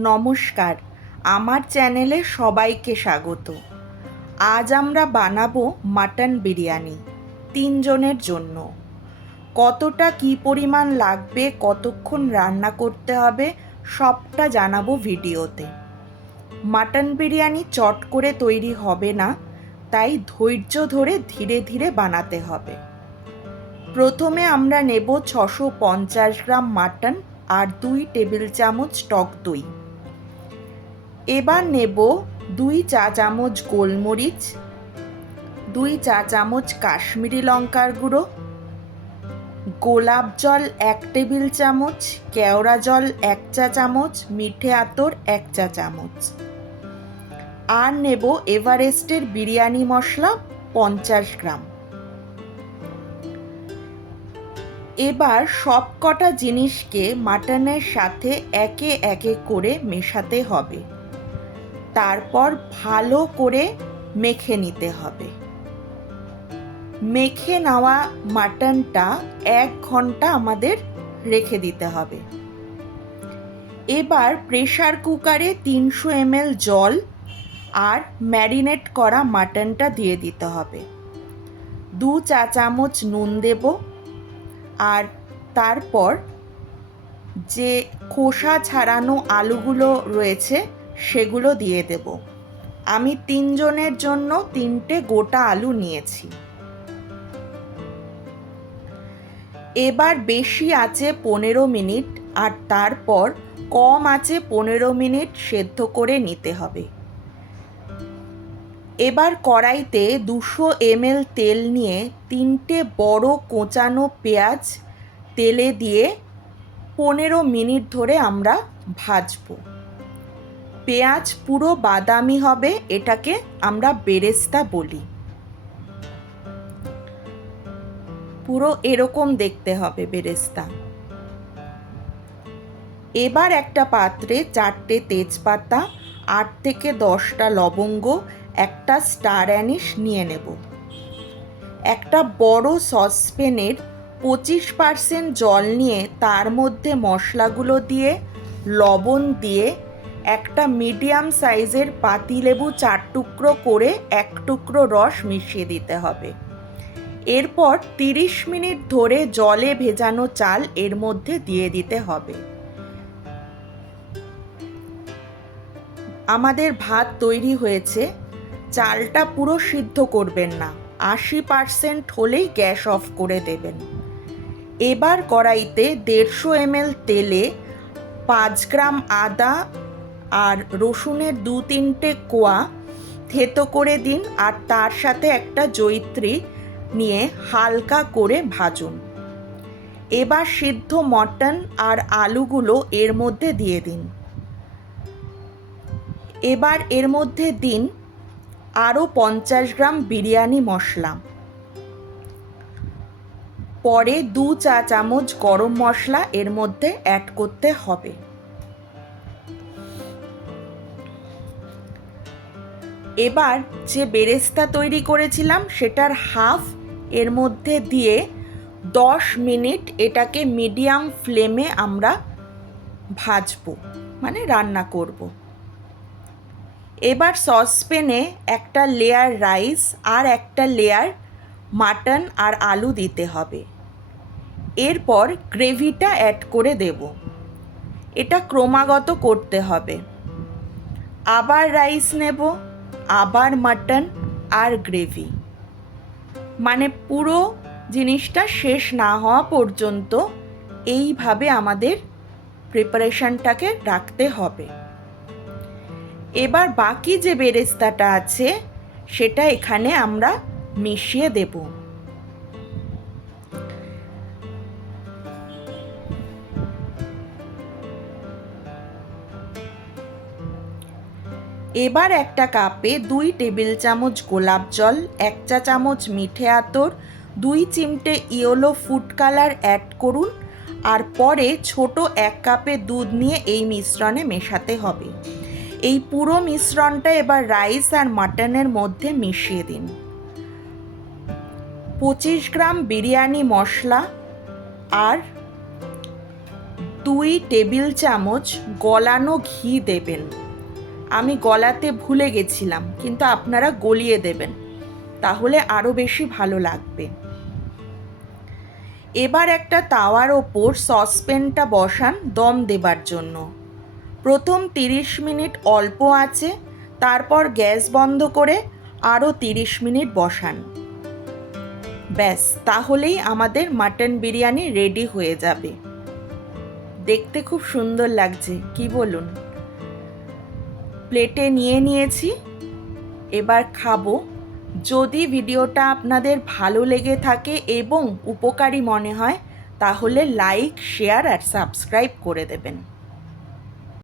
নমস্কার, আমার চ্যানেলে সবাইকে স্বাগত। আজ আমরা বানাবো মাটন বিরিয়ানি 3 জনের জন্য। কতটা কী পরিমাণ লাগবে, কতক্ষণ রান্না করতে হবে সবটা জানাবো ভিডিওতে। মাটন বিরিয়ানি চট করে তৈরি হবে না, তাই ধৈর্য ধরে ধীরে ধীরে বানাতে হবে। প্রথমে আমরা নেব 650 গ্রাম মাটন আর 2 টেবিল চামচ টক দই। এবার নেব 2 চা চামচ গোলমরিচ, 2 চা চামচ কাশ্মীরি লঙ্কার গুঁড়ো, গোলাপ জল 1 টেবিল চামচ, কেওড়া জল 1 চা চামচ, মিঠে আতর 1 চা চামচ। আর নেব এভারেস্টের বিরিয়ানি মশলা 50 গ্রাম। এবার সব কটা জিনিসকে মাটনের সাথে একে একে করে মেশাতে হবে, তারপর ভালো করে মেখে নিতে হবে। মেখে নেওয়া মাটনটা 1 ঘন্টা আমাদের রেখে দিতে হবে। এবার প্রেসার কুকারে 300 ml জল আর ম্যারিনেট করা মাটনটা দিয়ে দিতে হবে। 2 চা চামচ নুন দেব, আর তারপর যে খোসা ছাড়ানো আলুগুলো রয়েছে সেগুলো দিয়ে দেব। আমি 3 জনের জন্য 3টে গোটা আলু নিয়েছি। এবার বেশি আঁচে 15 মিনিট আর তারপর কম আঁচে 15 মিনিট সেদ্ধ করে নিতে হবে। এবার কড়াইতে 200 ml তেল নিয়ে 3টে বড় কোঁচানো পেঁয়াজ তেলে দিয়ে 15 মিনিট ধরে আমরা ভাজবো। পেঁয়াজ পুরো বাদামি হবে, এটাকে আমরা বেরেস্তা বলি। পুরো এরকম দেখতে হবে বেরেস্তা। এবার একটা পাত্রে 4টে তেজপাতা, 8 থেকে 10টা লবঙ্গ, একটা স্টার অ্যানিশ নিয়ে নেব। একটা বড় সসপ্যানের 25% জল নিয়ে তার মধ্যে মশলাগুলো দিয়ে লবণ দিয়ে একটা মিডিয়াম সাইজের পাতিলেবু 4 টুকরো করে 1 টুকরো রস মিশিয়ে দিতে হবে। এরপর 30 মিনিট ধরে জলে ভেজানো চাল এর মধ্যে দিয়ে দিতে হবে। আমাদের ভাত তৈরি হয়েছে। চালটা পুরো সিদ্ধ করবেন না, 80% হলেই গ্যাস অফ করে দেবেন। এবার কড়াইতে 150 ml তেলে 5 গ্রাম আদা আর রসুনের 2-3টে কোয়া থেতো করে দিন, আর তার সাথে একটা জয়িত্রী নিয়ে হালকা করে ভাজুন। এবার সিদ্ধ মটন আর আলুগুলো এর মধ্যে দিয়ে দিন। এবার এর মধ্যে দিন আরও 50 গ্রাম বিরিয়ানি মশলা। পরে 2 চা চামচ গরম মশলা এর মধ্যে অ্যাড করতে হবে। এবার যে বেরেস্তা তৈরি করেছিলাম সেটার হাফ এর মধ্যে দিয়ে 10 মিনিট এটাকে মিডিয়াম ফ্লেমে আমরা ভাজবো, মানে রান্না করব। এবার সসপ্যানে একটা লেয়ার রাইস আর একটা লেয়ার মাটন আর আলু দিতে হবে। এরপর গ্রেভিটা অ্যাড করে দেব। এটা ক্রমাগত করতে হবে। আবার রাইস নেব, আবার মাটন আর গ্রেভি, মানে পুরো জিনিসটা শেষ না হওয়া পর্যন্ত এইভাবে আমাদের প্রিপারেশনটাকে রাখতে হবে। এবার বাকি যে বেরেস্তাটা আছে সেটা এখানে আমরা মিশিয়ে দেব। এবার একটা কাপে 2 টেবিল চামচ গোলাপ জল, 1 চা চামচ মিঠে আতর, 2 চিমটে ইয়েলো ফুড কালার অ্যাড করুন, আর পরে ছোট 1 কাপে দুধ নিয়ে এই মিশ্রণে মেশাতে হবে। এই পুরো মিশ্রণটা এবার রাইস আর মাটনের মধ্যে মিশিয়ে দিন। 25 গ্রাম বিরিয়ানি মশলা আর 2 টেবিল চামচ গলানো ঘি দেবেন। আমি গলাতে ভুলে গেছিলাম, কিন্তু আপনারা গলিয়ে দেবেন, তাহলে আরও বেশি ভালো লাগবে। এবার একটা তাওয়ার ওপর সসপ্যানটা বসান দম দেবার জন্য। প্রথম 30 মিনিট অল্প আঁচে, তারপর গ্যাস বন্ধ করে আরও 30 মিনিট বসান। ব্যাস, তাহলেই আমাদের মাটন বিরিয়ানি রেডি হয়ে যাবে। দেখতে খুব সুন্দর লাগছে, কি বলুন? প্লেটে নিয়ে নিয়েছি, এবার খাবো। যদি ভিডিওটা আপনাদের ভালো লেগে থাকে এবং উপকারী মনে হয়, তাহলে লাইক, শেয়ার আর সাবস্ক্রাইব করে দেবেন।